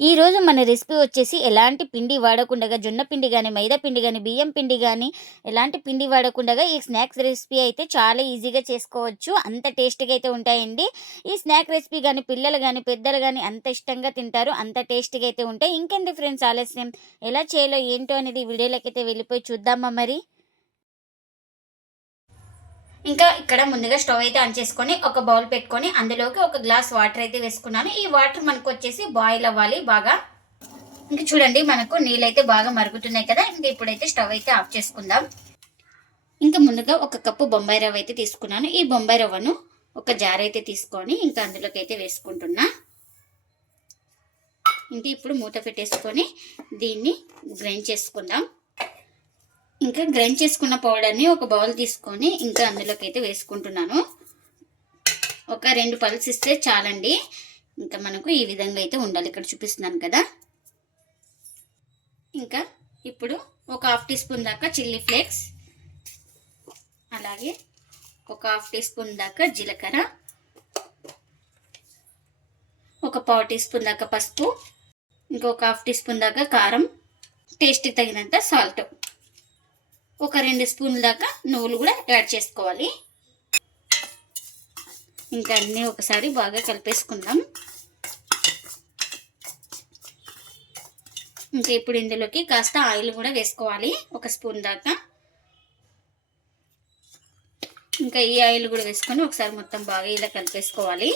ఈరోజు మన రెసిపీ వచ్చేసి ఎలాంటి పిండి వాడకుండగా జొన్న పిండి గానీ, మైదా పిండి గానీ, బియ్యం పిండి గానీ, ఎలాంటి పిండి వాడకుండగా ఈ స్నాక్స్ రెసిపీ అయితే చాలా ఈజీగా చేసుకోవచ్చు. అంత టేస్టీగా అయితే ఉంటాయండి. ఈ స్నాక్ రెసిపీ గానీ, పిల్లలు గానీ, పెద్దలు గానీ అంత ఇష్టంగా తింటారు. అంత టేస్టీగా అయితే ఉంటాయి. ఇంకెందుకు ఫ్రెండ్స్ ఆలస్యం, ఎలా చేయాలో ఏంటో అనేది వీడియోలోకైతే వెళ్ళిపోయి చూద్దామా మరి? ఇంకా ఇక్కడ ముందుగా స్టవ్ అయితే ఆన్ చేసుకొని ఒక బౌల్ పెట్టుకొని అందులోకి ఒక గ్లాస్ వాటర్ అయితే వేసుకున్నాను. ఈ వాటర్ మనకు వచ్చేసి బాయిల్ అవ్వాలి బాగా. ఇంక చూడండి మనకు నీళ్ళైతే బాగా మరుగుతున్నాయి కదా. ఇంక ఇప్పుడైతే స్టవ్ అయితే ఆఫ్ చేసుకుందాం. ఇంకా ముందుగా ఒక కప్పు బొంబాయి రవ్వ అయితే తీసుకున్నాను. ఈ బొంబాయి రవ్వను ఒక జార్ అయితే తీసుకొని ఇంకా అందులోకి అయితే వేసుకుంటున్నా. ఇంక ఇప్పుడు మూత పెట్టేసుకొని దీన్ని గ్రైండ్ చేసుకుందాం. ఇంకా గ్రైండ్ చేసుకున్న పౌడర్ని ఒక బౌల్ తీసుకొని ఇంకా అందులోకి అయితే వేసుకుంటున్నాను. ఒక 2 పల్స్ ఇస్తే చాలండి. ఇంకా మనకు ఈ విధంగా అయితే ఉండాలి. ఇక్కడ చూపిస్తున్నాను కదా. ఇంకా ఇప్పుడు ఒక 1/2 టీ స్పూన్ దాకా చిల్లీ ఫ్లేక్స్, అలాగే ఒక 1/2 టీ స్పూన్ దాకా జీలకర్ర, ఒక 1/4 టీ స్పూన్ దాకా పసుపు, ఇంకొక 1/2 టీ స్పూన్ దాకా కారం, టేస్ట్కి తగినంత సాల్ట్, ఒక 2 స్పూన్ల దాకా నువ్వులు కూడా యాడ్ చేసుకోవాలి. ఇంకా అన్నీ ఒకసారి బాగా కలిపేసుకుందాం. ఇంకా ఇప్పుడు ఇందులోకి కాస్త ఆయిల్ కూడా వేసుకోవాలి, 1 స్పూన్ దాకా. ఇంకా ఈ ఆయిల్ కూడా వేసుకొని ఒకసారి మొత్తం బాగా ఇలా కలిపేసుకోవాలి.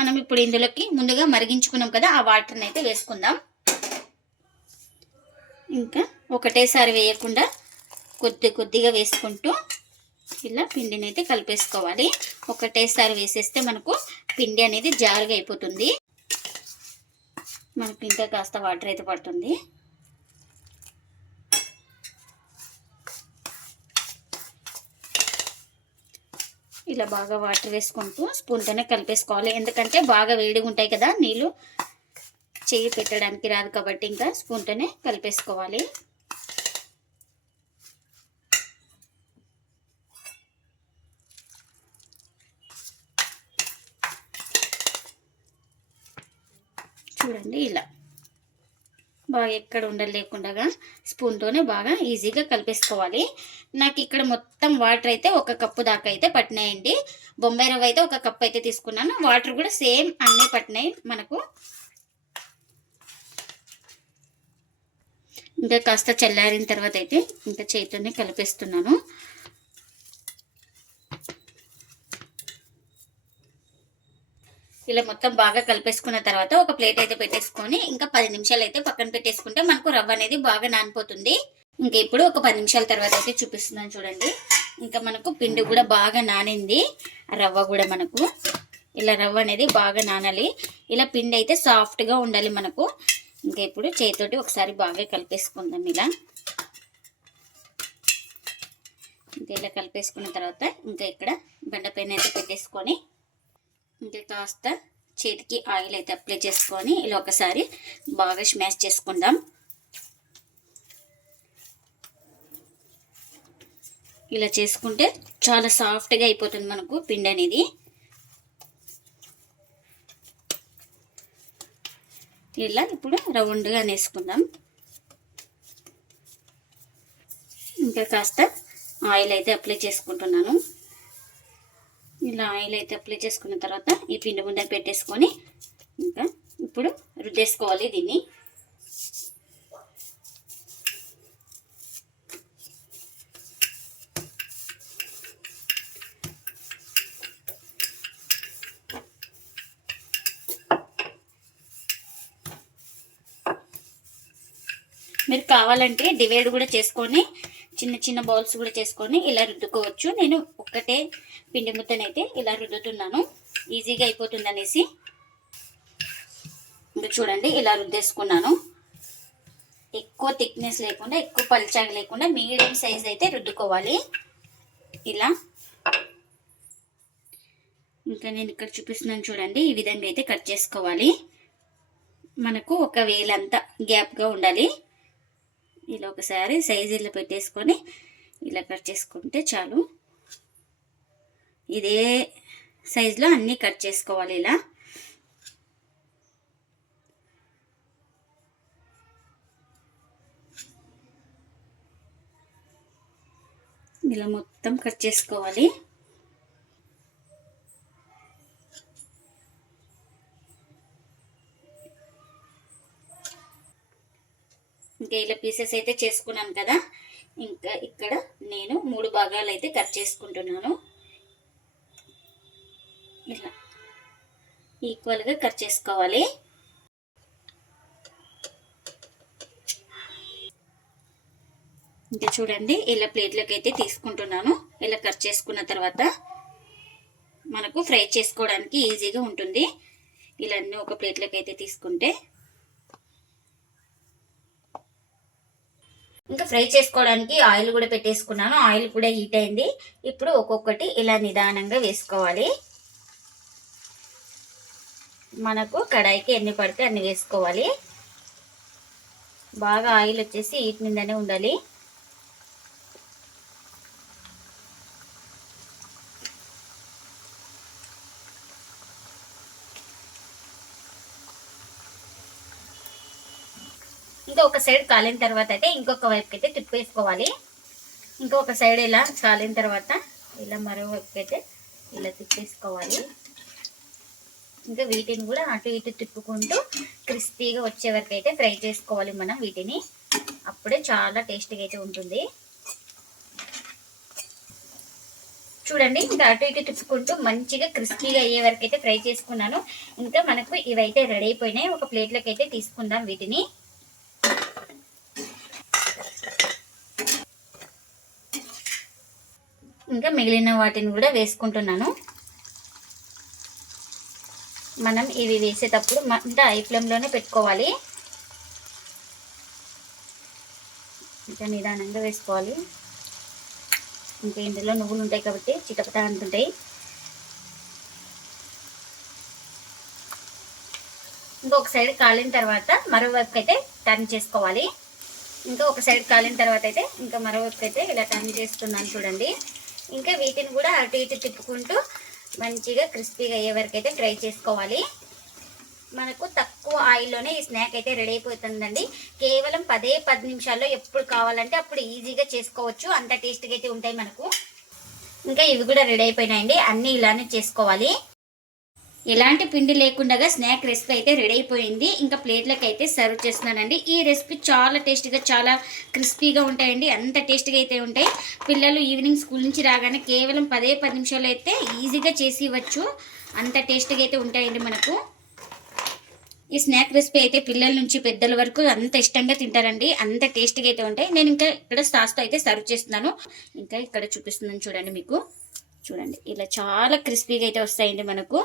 మనం ఇప్పుడు ఇందులోకి ముందుగా మరిగించుకున్నాం కదా, ఆ వాటర్ని అయితే వేసుకుందాం. ఇంకా ఒకటేసారి వేయకుండా కొద్దిగా వేసుకుంటూ ఇలా పిండిని అయితే కలిపేసుకోవాలి. ఒకటేసారి వేసేస్తే మనకు పిండి అనేది జారుగా అయిపోతుంది. మనకు ఇంకా కాస్త వాటర్ అయితే పడుతుంది. ఇలా బాగా వాటర్ వేసుకుంటూ స్పూన్తోనే కలిపేసుకోవాలి. ఎందుకంటే బాగా వేడిగా ఉంటాయి కదా నీళ్ళు, చేయి పెట్టడానికి రాదు కాబట్టి ఇంకా స్పూన్తోనే కలిపేసుకోవాలి. చూడండి ఇలా బాగా ఎక్కడ ఉండలేకుండా స్పూన్తోనే బాగా ఈజీగా కలిపేసుకోవాలి. నాకు ఇక్కడ మొత్తం వాటర్ అయితే 1 కప్పు దాకా అయితే పట్టినాయండి. బొంబాయి రవ్వ అయితే 1 కప్పు అయితే తీసుకున్నాను. వాటర్ కూడా సేమ్ అన్నీ పట్టినాయి మనకు. ఇంకా కాస్త చల్లారిన తర్వాత అయితే ఇంకా చేతితోనే కలిపేస్తున్నాను. ఇలా మొత్తం బాగా కలిపేసుకున్న తర్వాత ఒక ప్లేట్ అయితే పెట్టేసుకొని ఇంకా 10 నిమిషాలు అయితే పక్కన పెట్టేసుకుంటే మనకు రవ్వ అనేది బాగా నానిపోతుంది. ఇంకా ఇప్పుడు ఒక 10 నిమిషాల తర్వాత అయితే చూపిస్తున్నాను చూడండి. ఇంకా మనకు పిండి కూడా బాగా నానింది. రవ్వ కూడా మనకు ఇలా రవ్వ అనేది బాగా నానాలి. ఇలా పిండి అయితే సాఫ్ట్గా ఉండాలి మనకు. ఇంకా ఇప్పుడు చేతితోటి ఒకసారి బాగా కలిపేసుకుందాం. ఇలా కలిపేసుకున్న తర్వాత ఇంకా ఇక్కడ బండపైన అయితే పెట్టేసుకొని ఇంకా కాస్త చేతికి ఆయిల్ అయితే అప్లై చేసుకొని ఇలా ఒకసారి బాగా స్మాష్ చేసుకుందాం. ఇలా చేసుకుంటే చాలా సాఫ్ట్గా అయిపోతుంది మనకు పిండి అనేది. ఇలా ఇప్పుడు రౌండ్గా వేసుకుందాం. ఇంకా కాస్త ఆయిల్ అయితే అప్లై చేసుకుంటున్నాను. ఇలా ఆయిల్ అయితే అప్లై చేసుకున్న తర్వాత ఈ పిండి ముద్ద పెట్టేసుకొని ఇంకా ఇప్పుడు రుద్దేసుకోవాలి దీన్ని. మీరు కావాలంటే డివైడ్ కూడా చేసుకొని చిన్న బౌల్స్ కూడా చేసుకొని ఇలా రుద్దుకోవచ్చు. నేను ఒక్కటే పిండి ముద్దనైతే ఇలా రుద్దుతున్నాను, ఈజీగా అయిపోతుంది అనేసి. ఇంకా చూడండి ఇలా రుద్దేసుకున్నాను. ఎక్కువ థిక్నెస్ లేకుండా ఎక్కువ పల్చగా లేకుండా మీడియం సైజ్ అయితే రుద్దుకోవాలి ఇలా. ఇంకా నేను ఇక్కడ చూపిస్తున్నాను చూడండి, ఈ విధంగా అయితే కట్ చేసుకోవాలి. మనకు ఒక వేలంతా గ్యాప్గా ఉండాలి. ఇలా ఒకసారి సైజులో పెట్టేసుకొని ఇలా కట్ చేసుకుంటే చాలు. ఇదే సైజులో అన్నీ కట్ చేసుకోవాలి ఇలా. ఇలా మొత్తం కట్ చేసుకోవాలి. ఇంకా ఇలా పీసెస్ అయితే చేసుకున్నాను కదా. ఇంకా ఇక్కడ నేను 3 భాగాలు అయితే కట్ చేసుకుంటున్నాను. ఇలా ఈక్వల్గా కట్ చేసుకోవాలి. ఇంకా చూడండి ఇలా ప్లేట్లోకి అయితే తీసుకుంటున్నాను. ఇలా కట్ చేసుకున్న తర్వాత మనకు ఫ్రై చేసుకోవడానికి ఈజీగా ఉంటుంది. ఇలా అన్నీ ఒక ప్లేట్లోకి అయితే తీసుకుంటే ఇంకా ఫ్రై చేసుకోవడానికి ఆయిల్ కూడా పెట్టేసుకున్నాను. ఆయిల్ కూడా హీట్ అయింది. ఇప్పుడు ఒక్కొక్కటి ఇలా నిదానంగా వేసుకోవాలి. మనకు కడాయికి ఎన్ని పడితే అన్ని వేసుకోవాలి. బాగా ఆయిల్ వచ్చేసి హీట్ మీదనే ఉండాలి. ఇంకా ఒక సైడ్ కాలిన తర్వాత అయితే ఇంకొక వైపుకి అయితే తిప్పేసుకోవాలి. ఇంకొక సైడ్ ఇలా కాలిన తర్వాత ఇలా మరో వైపుకి అయితే ఇలా తిప్పేసుకోవాలి. ఇంకా వీటిని కూడా అటు ఇటు తిప్పుకుంటూ క్రిస్పీగా వచ్చే వరకు అయితే ఫ్రై చేసుకోవాలి మనం వీటిని. అప్పుడే చాలా టేస్టీగా అయితే ఉంటుంది. చూడండి ఇంకా అటు ఇటు తిప్పుకుంటూ మంచిగా క్రిస్పీగా అయ్యే వరకు అయితే ఫ్రై చేసుకున్నాను. ఇంకా మనకు ఇవైతే రెడీ అయిపోయినాయి. ఒక ప్లేట్లోకి అయితే తీసుకుందాం వీటిని. ఇంకా మిగిలిన వాటిని కూడా వేసుకుంటున్నాను. మనం ఇవి వేసేటప్పుడు అంటే హై ఫ్లేమ్లోనే పెట్టుకోవాలి. ఇంకా నిదానంగా వేసుకోవాలి. ఇంకా ఇందులో నువ్వులు ఉంటాయి కాబట్టి చిటపట అంటుంటాయి. ఇంకొక సైడ్ కాలిన తర్వాత మరోవైపు అయితే టర్న్ చేసుకోవాలి. ఇంకా ఒక సైడ్ కాలిన తర్వాత అయితే ఇంకా మరోవైపు అయితే ఇలా టర్న్ చేస్తున్నాను చూడండి. ఇంకా వీటిని కూడా అటు ఇటు తిప్పుకుంటూ మంచిగా క్రిస్పీగా అయ్యే వరకు అయితే ఫ్రై చేసుకోవాలి. మనకు తక్కువ ఆయిల్లోనే ఈ స్నాక్ అయితే రెడీ అయిపోతుందండి. కేవలం 10 నిమిషాల్లో ఎప్పుడు కావాలంటే అప్పుడు ఈజీగా చేసుకోవచ్చు. అంత టేస్ట్గా అయితే ఉంటాయి మనకు. ఇంకా ఇవి కూడా రెడీ అయిపోయినాయండి. అన్నీ ఇలానే చేసుకోవాలి. ఎలాంటి పిండి లేకుండా స్నాక్ రెసిపీ అయితే రెడీ అయిపోయింది. ఇంకా ప్లేట్లకు అయితే సర్వ్ చేస్తున్నానండి. ఈ రెసిపీ చాలా టేస్టీగా చాలా క్రిస్పీగా ఉంటాయండి. అంత టేస్టీగా అయితే ఉంటాయి. పిల్లలు ఈవినింగ్ స్కూల్ నుంచి రాగానే కేవలం 10 నిమిషాలు అయితే ఈజీగా చేసి ఇవ్వచ్చు. అంత టేస్టీగా అయితే ఉంటాయండి మనకు. ఈ స్నాక్ రెసిపీ అయితే పిల్లల నుంచి పెద్దల వరకు అంత ఇష్టంగా తింటారండి. అంత టేస్టీగా అయితే ఉంటాయి. నేను ఇంకా ఇక్కడ సాస్తో అయితే సర్వ్ చేస్తున్నాను. ఇంకా ఇక్కడ చూపిస్తున్నాను చూడండి మీకు. చూడండి ఇలా చాలా క్రిస్పీగా అయితే వస్తాయండి మనకు.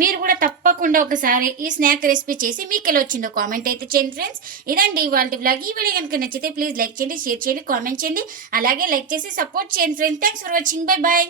మీరు కూడా తప్పకుండా ఒకసారి ఈ స్నాక్ రెసిపీ చేసి మీకు ఎలా వచ్చిందో కామెంట్ అయితే చేయండి ఫ్రెండ్స్. ఇదండి ఇవాళ వ్లాగ్. ఈ వీడియో కనుక నచ్చితే ప్లీజ్ లైక్ చేయండి, షేర్ చేయండి, కామెంట్ చేయండి. అలాగే లైక్ చేసి సపోర్ట్ చేయండి friends. Thanks for watching. Bye bye.